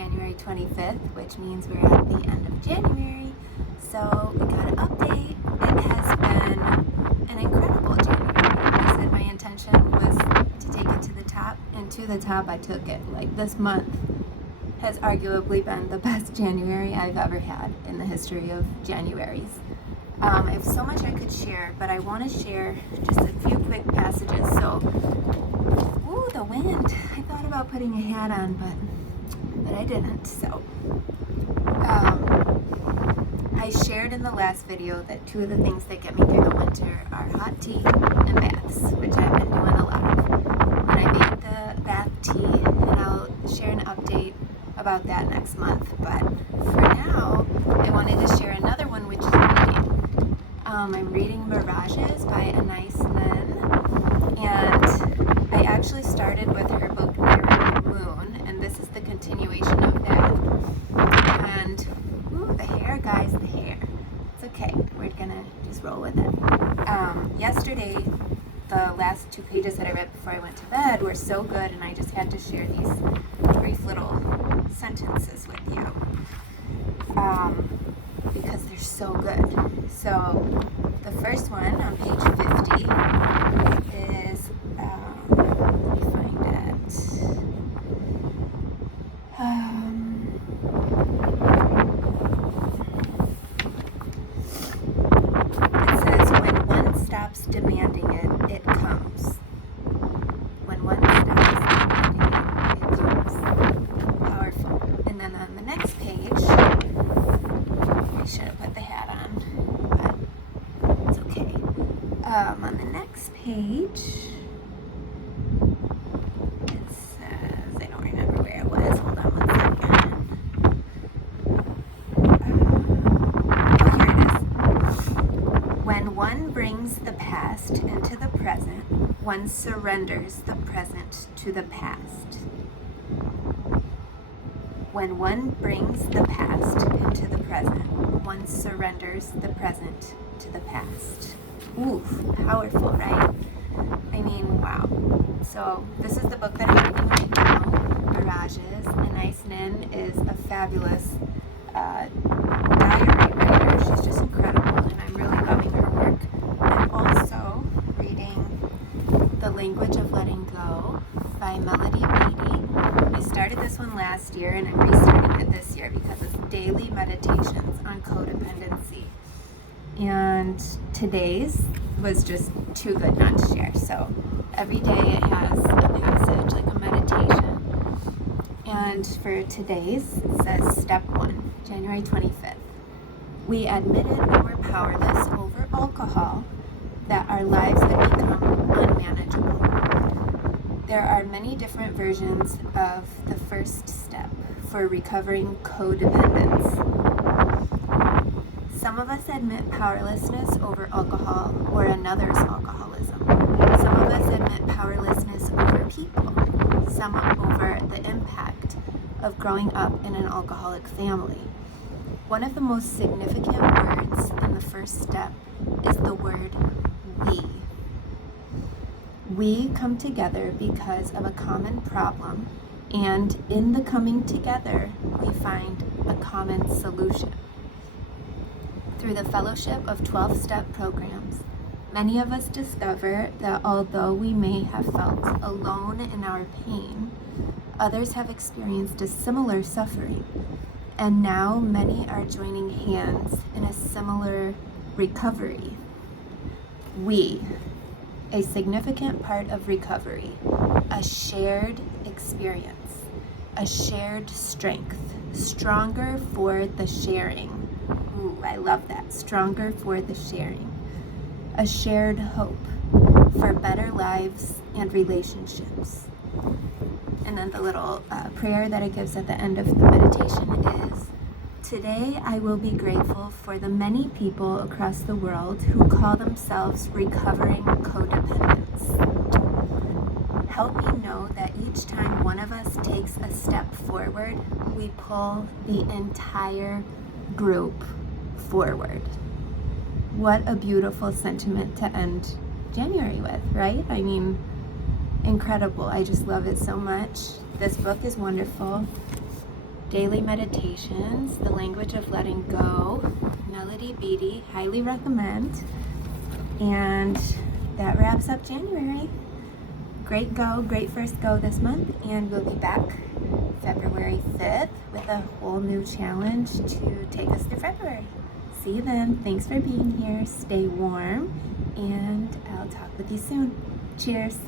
January 25th, which means we're at the end of January. So we got an update. It has been an incredible January. I said my intention was to take it to the top, and to the top I took it. Like, this month has arguably been the best January I've ever had in the history of Januaries. I have so much I could share, but I want to share just a few quick passages. So, ooh, the wind. I thought about putting a hat on, but I didn't. So, I shared in the last video that two of the things that get me through the winter are hot tea and baths, which I've been doing a lot of. And I made the bath tea, and I'll share an update about that next month. But for now, I wanted to share another one, which is reading. I'm reading Mirages by Anais Nin, and I actually started with her book Near Moon, and this is the continuation of that. And ooh, the hair, guys, the hair. It's okay. We're gonna just roll with it. Yesterday, the last 2 pages that I read before I went to bed were so good, and I just had to share these brief little sentences with you. Because they're so good. So the first one on page 50 is, let me find it. It says, when one stops demanding it, it comes. When one stops demanding it, it comes. Powerful. And then on the next page, I should have put the hat on, but it's okay. On the next page, it says, I don't remember where it was. Hold on one second. Oh, here it is. When one brings the past into the present, one surrenders the present to the past. When one brings the past into the present, one surrenders the present to the past. Oof, powerful, right? I mean, wow. So this is the book that I'm reading right now, Mirages. Anais Nin is a fabulous diary writer. She's just incredible, and I'm really loving her work. I'm also reading The Language of Letting Go by Melody Beattie. I started this one last year, and I'm restarting it this year because it's daily meditations on codependency. And today's was just too good not to share. So every day it has a passage, like a meditation. And for today's, it says step 1, January 25th. We admitted we were powerless over alcohol, that our lives had become unmanageable. There are many different versions of the first step for recovering codependence. Some of us admit powerlessness over alcohol or another's alcoholism. Some of us admit powerlessness over people. Some over the impact of growing up in an alcoholic family. One of the most significant words in the first step is the word we. We come together because of a common problem, and in the coming together, we find a common solution. Through the fellowship of 12-step programs, many of us discover that although we may have felt alone in our pain, others have experienced a similar suffering, and now many are joining hands in a similar recovery. We, a significant part of recovery, a shared experience, a shared strength, stronger for the sharing. Ooh, I love that, stronger for the sharing. A shared hope for better lives and relationships. And then the little prayer that it gives at the end of the meditation is, today I will be grateful for the many people across the world who call themselves recovering codependents. Help me know that each time one of us takes a step forward, we pull the entire group forward. What a beautiful sentiment to end January with, right? I mean, incredible. I just love it so much. This book is wonderful. daily meditations, the language of letting go, Melody Beatty, highly recommend. And that wraps up January. Great first go this month, and we'll be back February 5th with a whole new challenge to take us through February. See you then. Thanks for being here. Stay warm, and I'll talk with you soon. Cheers.